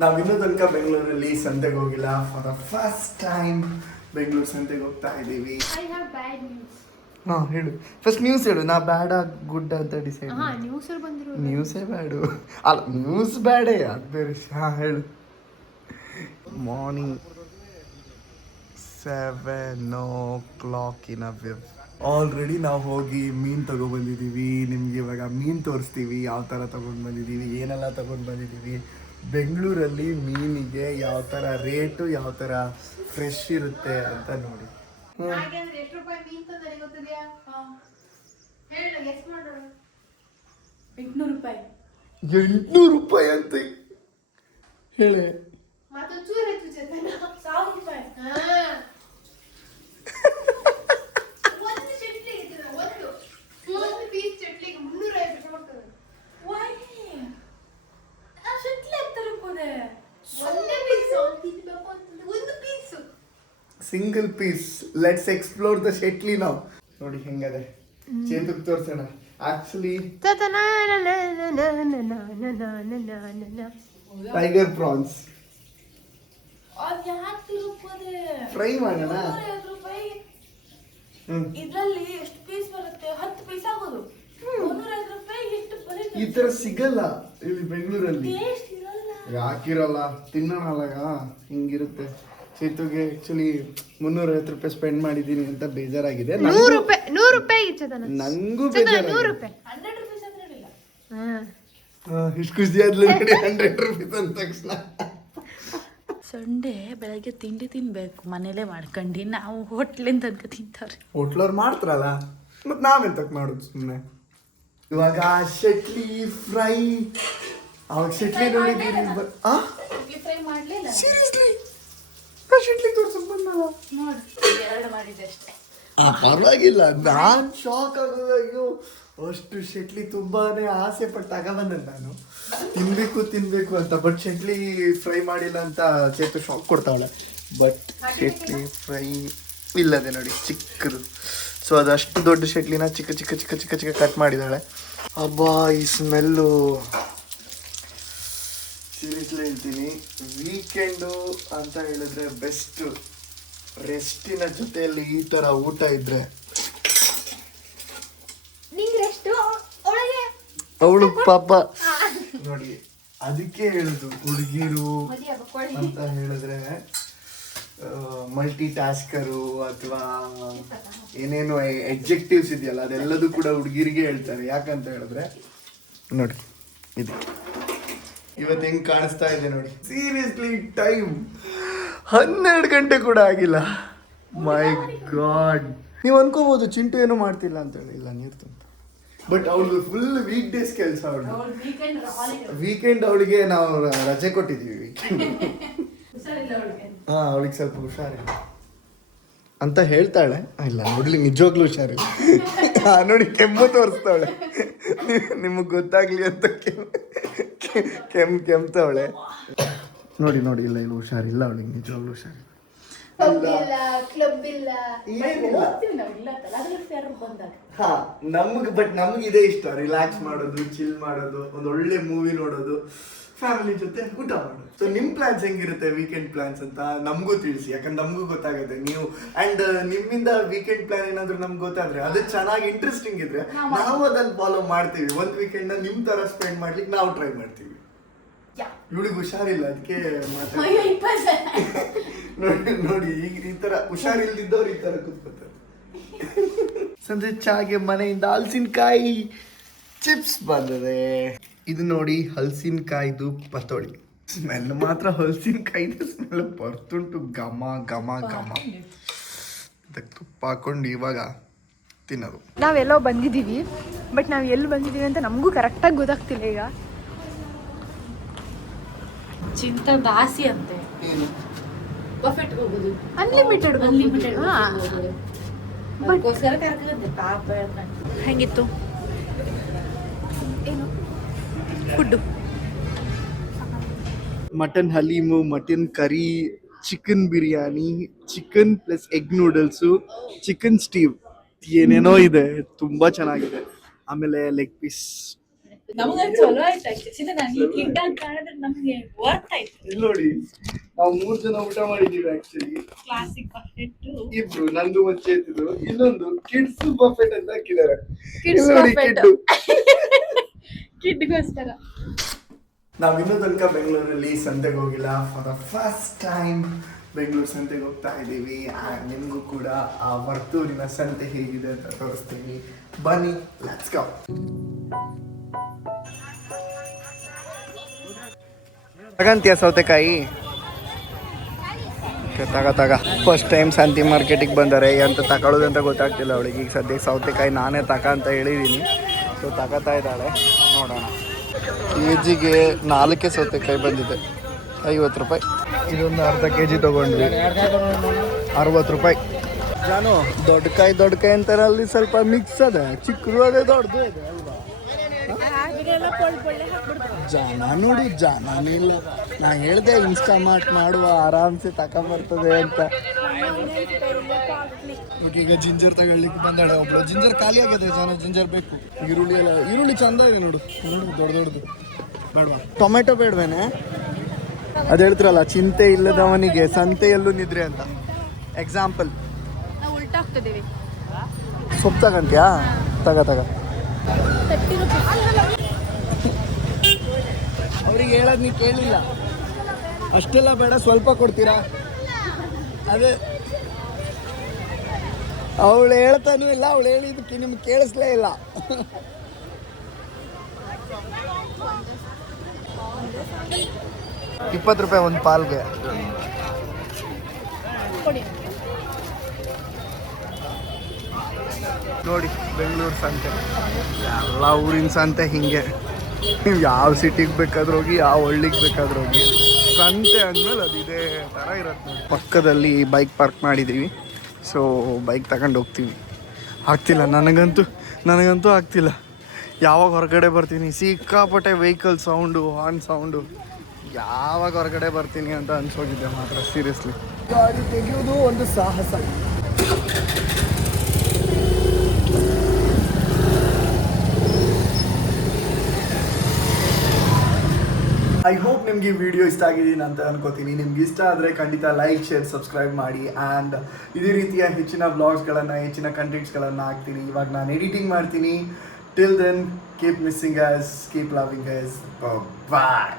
ನಾವು ಇನ್ನೂ ತನಕ ಬೆಂಗಳೂರಲ್ಲಿ ಸಂತೆಗೆ ಹೋಗಿಲ್ಲ. For the first time Bengaluru ಸಂತೆಗೆ ಹೋಗ್ತಾ ಇದ್ದೀವಿ. ಹಾಂ ಹೇಳು, ಫಸ್ಟ್ ನ್ಯೂಸ್ ಹೇಳು. ನಾ ಬ್ಯಾಡ ಗುಡ್ ಅಂತ ಡಿಸೈಡ್. ನ್ಯೂಸೇ ಬೇಡ. ಅಲ್ಲ ನ್ಯೂಸ್ ಬೇಡೇ, ಅದು ಬೇರೆ. ಹಾಂ ಹೇಳು. ಮಾರ್ನಿಂಗ್ 7 o'clock ಆಲ್ರೆಡಿ ನಾವು ಹೋಗಿ ಮೀನು ತೊಗೊಬಂದಿದ್ದೀವಿ. ನಿಮ್ಗೆ ಇವಾಗ ಮೀನು ತೋರಿಸ್ತೀವಿ, ಯಾವ ಥರ ತೊಗೊಂಡು ಬಂದಿದ್ದೀವಿ, ಏನೆಲ್ಲ ತೊಗೊಂಡು ಬಂದಿದ್ದೀವಿ. ಬೆಂಗಳೂರಲ್ಲಿ ಮೀನಿಗೆ ಯಾವ ಥರ ರೇಟು, ಯಾವ ಥರ ಫ್ರೆಶ್ ಇರುತ್ತೆ ಅಂತ ನೋಡಿ. 800 ರೂಪಾಯಿ ಅಂತ ಹೇಳಿ. Single piece. Let's explore the ಶೆಟ್ಲಿ ನಾವು. ನೋಡಿ ಹೆಂಗದೆ, ಚೇತುಕ್ ತೋರ್ಸೋಣ. ಆಕ್ಚುಲಿ ಟೈಗರ್ ಪ್ರಾನ್ಸ್ ಫ್ರೈ ಮಾಡೋಣ. ಇದರಲ್ಲಿ ಎಷ್ಟು ಪೀಸ್ ಬರುತ್ತೆ? 10 ಪೀಸ್ ಆಗೋದು. 105 ರೂಪಾಯಿ. ಈ ತರ ಸಿಗಲ್ಲ ಇಲ್ಲಿ ಬೆಂಗಳೂರಲ್ಲಿ. ಯಾಕಿರಲ್ಲ, ತಿನ್ನೋಣಲ್ಲ, ಹಿಂಗಿರುತ್ತೆ. ಚೇತುಗೆ ಆಕ್ಚುಲಿ 350 ರೂಪಾಯಿ ಸ್ಪೆಂಡ್ ಮಾಡಿದ್ದೀನಿ ಅಂತ ಬೇಜಾರಾಗಿದೆ. 100 ರೂಪಾಯಿ ನಂಗೂ ಬೇಜಾರಾಗಿದೆ. ಇಷ್ಟು ಖುಷಿ ಆದ್ಲು ನೋಡಿ 100 ರೂಪೀಸ್ ಅಂದ ತಕ್ಷಣ. ಸಂಡೇ ಬೆಳಗ್ಗೆ ತಿಂಡಿ ತಿನ್ಬೇಕು, ಮನೇಲೆ ಮಾಡ್ಕೊಂಡು. ನಾವು ಹೋಟ್ಲಿಂದ ತನಕ ತಿಂತಾರೆ. ಹೋಟ್ಲವ್ರು ಮಾಡ್ತಾರಲ್ಲ, ಮತ್ತೆ ನಾವೆಂತಕ್ಕೆ ಮಾಡೋದು ಸುಮ್ಮನೆ. ಇವಾಗ ಶೆಟ್ಲಿ ಫ್ರೈ. ಅವಾಗ ಶೆಟ್ಲಿ ನೋಡಿದ್ದೀರಿ. ಸೀರಿಯಸ್ಲಿ ಶೆಟ್ಲಿ ತೋರ್ಸಕ್ ಬಂದಲ್ಲ. ಪರವಾಗಿಲ್ಲ, ನಾನ್ ಶಾಕ್ ಆಗೋದು. ಅಯ್ಯೋ, ಅಷ್ಟು ಶೆಟ್ಲಿ ತುಂಬಾನೇ ಆಸೆ ಪಟ್ಟು ತಗೊಬಂದೆ ನಾನು, ತಿನ್ಬೇಕು ಅಂತ. ಬಟ್ ಶೆಟ್ಲಿ ಫ್ರೈ ಮಾಡಿಲ್ಲ ಅಂತ Chethu shock ಕೊಡ್ತಾವಳೆ. But Shetty fry ಇಲ್ಲದೆ ನೋಡಿ ಚಿಕ್ಕದು. ಸೊ ಅದಷ್ಟು ದೊಡ್ಡ ಶೆಟ್ಲಿನ ಚಿಕ್ಕ ಚಿಕ್ಕ ಚಿಕ್ಕ ಚಿಕ್ಕ ಚಿಕ್ಕ ಕಟ್ ಮಾಡಿದಾಳೆ. ಅಬ್ಬಾ, ಈ ಸ್ಮೆಲ್ಲು ಸೀರಿಯಸ್ಲಿ ಹೇಳ್ತೀನಿ. ವೀಕೆಂಡು ಅಂತ ಹೇಳಿದ್ರೆ ಬೆಸ್ಟ್. ರೆಸ್ಟಿನ ಜೊತೆಯಲ್ಲಿ ಈ ಥರ ಊಟ ಇದ್ರೆ ಅವಳು ಪಾಪ ನೋಡಿ. ಅದಕ್ಕೆ ಹೇಳುದು ಹುಡುಗಿರು ಅಂತ ಹೇಳಿದ್ರೆ ಮಲ್ಟಿ ಟಾಸ್ಕರು ಅಥವಾ ಏನೇನು ಎಡ್ಜೆಕ್ಟಿವ್ಸ್ ಇದೆಯಲ್ಲ, ಅದೆಲ್ಲದೂ ಕೂಡ ಹುಡುಗಿರಿಗೆ ಹೇಳ್ತಾರೆ. ಯಾಕಂತ ಹೇಳಿದ್ರೆ ನೋಡಿ, ಇದು ಇವತ್ತು ಹೆಂಗ್ ಕಾಣಿಸ್ತಾ ಇದೆ ನೋಡಿ. ಸೀರಿಯಸ್ಲಿ ಟೈಮ್ 12 ಗಂಟೆ ಕೂಡ ಆಗಿಲ್ಲ. ಮೈ ಗಾಡ್. ನೀವು ಅನ್ಕೋಬಹುದು ಚಿಂಟು ಏನೂ ಮಾಡ್ತಿಲ್ಲ ಅಂತ ಹೇಳಿ. ಇಲ್ಲ, ನೀರು ತುಂಬ. ಬಟ್ ಅವಳು ಫುಲ್ ವೀಕ್ ಡೇಸ್ ಕೆಲಸ. ಅವಳು ವೀಕೆಂಡ್ ಅವಳಿಗೆ ನಾವು ರಜೆ ಕೊಟ್ಟಿದ್ದೀವಿ. ವೀಕೆಂಡ್ ಅವಳಿಗೆ ಸ್ವಲ್ಪ ಹುಷಾರಿಲ್ಲ ಅಂತ ಹೇಳ್ತಾಳೆ. ಇಲ್ಲ ನೋಡ್ಲಿ, ನಿಜವಾಗ್ಲೂ ಹುಷಾರಿಲ್ಲ. ನೋಡಿ ಕೆಮ್ಮು ತೋರಿಸ್ತಾವಳೆ, ನಿಮಗೆ ಗೊತ್ತಾಗ್ಲಿ ಅಂತ. ಕೆಮ್ತವಳೆ ನೋಡಿ. ಇಲ್ಲ ಹುಷಾರಿಲ್ಲ ಅವಳಿಗೆ, ನಿಜವಾಗ್ಲೂ ಹುಷಾರಿಲ್ಲ. ನಮ್ಗೆ ಇದೇ ಇಷ್ಟ, ರಿಲ್ಯಾಕ್ಸ್ ಮಾಡೋದು, ಚಿಲ್ ಮಾಡೋದು, ಒಂದು ಒಳ್ಳೆ ಮೂವಿ ನೋಡೋದು, ಫ್ಯಾಮಿಲಿ ಜೊತೆ ಊಟ ಮಾಡೋದು. ಸೊ ನಿಮ್ ಪ್ಲಾನ್ಸ್ ಹೆಂಗಿರುತ್ತೆ, ವೀಕೆಂಡ್ ಪ್ಲಾನ್ಸ್ ಅಂತ ನಮಗೂ ತಿಳಿಸಿ. ಯಾಕಂದ್ರೆ ನಮಗೂ ಗೊತ್ತಾಗುತ್ತೆ ನೀವು. ಅಂಡ್ ನಿಮ್ಮಿಂದ ವೀಕೆಂಡ್ ಪ್ಲಾನ್ ಏನಾದ್ರು ನಮ್ಗೆ ಗೊತ್ತಾದ್ರೆ, ಅದು ಚೆನ್ನಾಗಿ ಇಂಟ್ರೆಸ್ಟಿಂಗ್ ಇದ್ರೆ ನಾವು ಅದನ್ನ ಫಾಲೋ ಮಾಡ್ತೀವಿ. ಒಂದ್ ವೀಕೆಂಡ್ ನ ನಿಮ್ ತರ ಸ್ಪೆಂಡ್ ಮಾಡ್ಲಿಕ್ಕೆ ನಾವು ಟ್ರೈ ಮಾಡ್ತೀವಿ. ಇವಳಿಗೆ ಹುಷಾರಿಲ್ಲ, ಅದಕ್ಕೆ ನೋಡಿ ಈಗ ಈ ತರ ಹುಷಾರಿಲ್ದಿದ್ದವ್ರು ಈ ತರ ಕೂತ್ಕೋತಾರೆ. ಸಂಜೆ ಚಾಗೆ ಮನೆಯಿಂದ ಹಲಸಿನಕಾಯಿ ಚಿಪ್ಸ್ ಬಂದಿದೆ. ಇದು ನೋಡಿ ಹಲಸಿನಕಾಯ್ದು ಪತೋಳಿ. ಸ್ಮೆಲ್ ಮಾತ್ರ ಹಲಸಿನಕಾಯಿದು ಸ್ಮೆಲ್ ಬರ್ತುಂಟು. ಘಮ ಘಮ ಘಮ. ಅದಕ್ಕೆ ತುಪ್ಪ ಹಾಕೊಂಡು ಇವಾಗ ತಿನ್ನೋದು. ನಾವೆಲ್ಲೋ ಬಂದಿದ್ದೀವಿ, ಬಟ್ ನಾವು ಎಲ್ಲಿ ಬಂದಿದ್ದೀವಿ ಅಂತ ನಮಗೂ ಕರೆಕ್ಟಾಗಿ ಗೊತ್ತಾಗ್ತಿಲ್ಲ. ಈಗ ಚಿಂತ ದಾಸಿ ಅಂತೆ. ಬಫೆಟ್ ಹೋಗೋದು ಅನ್ಲಿಮಿಟೆಡ್. ಹೆಂಗಿತ್ತು ಏನು food? Mutton haleem, mutton curry, chicken biryani, chicken plus egg noodles, chicken stew, ಏನೇನೋ ಇದೆ. ತುಂಬ ಚೆನ್ನಾಗಿದೆ. ಆಮೇಲೆ ಲೆಗ್ ಪೀಸ್ ನಮ್ಗೆ ಚಲೋ ಆಯ್ತು ಆಕ್ಚುಲಿ ನನಗೆ ಕಿಡ್ ಅಂತ ಕಾಣಿದ್ರೆ ನಮ್ಗೆ ವರ್ತ್ ಆಯ್ತು. ಇಲ್ಲಿ ನೋಡಿ, ನಾವು 3 ಜನ ಊಟ ಮಾಡಿದೀವಿ ಆಕ್ಚುಲಿ. ಕ್ಲಾಸಿಕ್ ಬಫೆಟ್ ಇಬ್ರು, ನಂದು ಮಚ್ಚೆ ಇತ್ತಿದ್ರು. ಇನ್ನೊಂದು ಕಿಡ್ಸ್ ಬಫೆಟ್ ಅಂತ ಹಾಕಿದ್ದಾರೆ. Kids ಇಲ್ಲಿ ನೋಡಿ, buffet. ಕಿಡ್ಗೋಸ್ಕರ. ನಾವು ಇನ್ನೂ ತನಕ ಬೆಂಗಳೂರಲ್ಲಿ ಸಂತೆಗೆ ಹೋಗಿಲ್ಲ. For the first time Bengaluru ಸಂತೆಗೆ ಹೋಗ್ತಾ ಇದ್ದೀವಿ. ನಿಮಗೂ ಕೂಡ ಆ ವರ್ತೂರಿನ ಸಂತೆ ಹೇಗಿದೆ ಅಂತ ತೋರಿಸ್ತೀವಿ. ಬನ್ನಿ, ಲೆಟ್ಸ್ ಗೋ. ತಗಂತೀಯ ಸೌತೆಕಾಯಿ? ತಗ ಫಸ್ಟ್ ಟೈಮ್ ಸಂತಿ ಮಾರ್ಕೆಟಿಗೆ ಬಂದರೆ ಎಂತ ತಗೊಳ್ಳೋದು ಅಂತ ಗೊತ್ತಾಗ್ತಿಲ್ಲ ಅವಳಿಗೆ. ಈಗ ಸದ್ಯಕ್ಕೆ ಸೌತೆಕಾಯಿ ನಾನೇ ಅಂತ ಹೇಳಿದ್ದೀನಿ. ಸೊ ತಗೋತಾ ಇದ್ದಾಳೆ, ನೋಡೋಣ. ಕೆಜಿಗೆ 4 ಸೌತೆಕಾಯಿ ಬಂದಿದೆ, 50 ರೂಪಾಯಿ. ಇದೊಂದು ಅರ್ಧ ಕೆಜಿ ತೊಗೊಂಡ್ವಿ, 60 ರೂಪಾಯಿ. ಜಾನು, ದೊಡ್ಡ ಕಾಯಿ ಅಂತಾರೆ, ಅಲ್ಲಿ ಸ್ವಲ್ಪ ಮಿಕ್ಸ್ ಅದ, ಚಿಕ್ಕದು ಅದೇ ದೊಡ್ಡದು ಅದೇ ಅಲ್ವಾ? ಜಾನ ನೋಡು, ಜಾನೇ ಇಲ್ಲ. ನಾ ಹೇಳ್ದೆ ಇನ್ಸ್ಟಾಮಾರ್ಟ್ ಮಾಡುವ, ಆರಾಮ್ಸೆ ತಗೊಂಬರ್ತದೆ ಅಂತ. ಈಗ ಜಿಂಜರ್ ತಗೊಳ್ಳಿಕ್ಕೆ ಬಂದಾಳೆ ಒಬ್ಳು. ಜಿಂಜರ್ ಖಾಲಿ ಆಗಿದೆ ಜಾನ, ಜಿಂಜರ್ ಬೇಕು. ಈರುಳ್ಳಿ ಚಂದ ಇದೆ ನೋಡು, ದೊಡ್ಡದು ಬೇಡವಾ? ಟೊಮೆಟೊ ಬೇಡವೇನೆ? ಅದು ಹೇಳ್ತಿರಲ್ಲ, ಚಿಂತೆ ಇಲ್ಲದವನಿಗೆ ಸಂತೆಯಲ್ಲೂ ನಿದ್ರೆ ಅಂತ. ಎಕ್ಸಾಂಪಲ್. ಸೊಪ್ಪು ತಗಂತ್ಯಾ? ತಗ ಅವ್ರಿಗೆ ಹೇಳೋದು ನೀ ಕೇಳಿಲ್ಲ. ಅಷ್ಟೆಲ್ಲ ಬೇಡ, ಸ್ವಲ್ಪ ಕೊಡ್ತೀರಾ? ಅದೇ ಅವಳು ಹೇಳ್ತಾನೂ ಇಲ್ಲ, ಅವಳು ಹೇಳಿದ್ದಕ್ಕೆ ನಿಮ್ಗೆ ಕೇಳಿಸ್ಲೇ ಇಲ್ಲ. ₹20 ಒಂದು ಪಾಲ್ಗೆ. ನೋಡಿ, ಬೆಂಗಳೂರು ಸಂತೆ, ಎಲ್ಲ ಊರಿನ ಸಂತೆ ಹಿಂಗೆ. ನೀವು ಯಾವ ಸಿಟಿಗೆ ಬೇಕಾದ್ರೂ ಹೋಗಿ, ಯಾವ ಹಳ್ಳಿಗೆ ಬೇಕಾದ್ರೂ ಹೋಗಿ, ಸಂತೆ ಅಂದಮೇಲೆ ಅದು ಇದೇ ಥರ ಇರುತ್ತೆ. ಪಕ್ಕದಲ್ಲಿ ಬೈಕ್ ಪಾರ್ಕ್ ಮಾಡಿದ್ದೀವಿ. ಸೊ ಬೈಕ್ ತಗೊಂಡು ಹೋಗ್ತೀವಿ. ಆಗ್ತಿಲ್ಲ ನನಗಂತೂ ಆಗ್ತಿಲ್ಲ. ಯಾವಾಗ ಹೊರಗಡೆ ಬರ್ತೀನಿ ಸಿಕ್ಕಾಪಟ್ಟೆ ವೆಹಿಕಲ್ ಸೌಂಡು, ಹಾರ್ನ್ ಸೌಂಡು. ಯಾವಾಗ ಹೊರಗಡೆ ಬರ್ತೀನಿ ಅಂತ ಅನ್ಸೋಗಿದ್ದೆ ಮಾತ್ರ, ಸೀರಿಯಸ್ಲಿ. ಗಾಡಿ ತೆಗೆಯೋದು ಒಂದು ಸಾಹಸ. ಐ ಹೋಪ್ ನಿಮಗೆ ವಿಡಿಯೋ ಇಷ್ಟ ಆಗಿದ್ದೀನಿ ಅಂತ ಅನ್ಕೋತೀನಿ. ನಿಮ್ಗೆ ಇಷ್ಟ ಆದರೆ ಖಂಡಿತ ಲೈಕ್, ಶೇರ್, ಸಬ್ಸ್ಕ್ರೈಬ್ ಮಾಡಿ. ಆ್ಯಂಡ್ ಇದೇ ರೀತಿಯ ಹೆಚ್ಚಿನ ವ್ಲಾಗ್ಸ್ಗಳನ್ನು, ಹೆಚ್ಚಿನ ಕಂಟೆಂಟ್ಸ್ಗಳನ್ನು ಹಾಕ್ತೀನಿ. ಇವಾಗ ನಾನು ಎಡಿಟಿಂಗ್ ಮಾಡ್ತೀನಿ. Till then, keep missing us, keep loving us. ಬಾಯ್.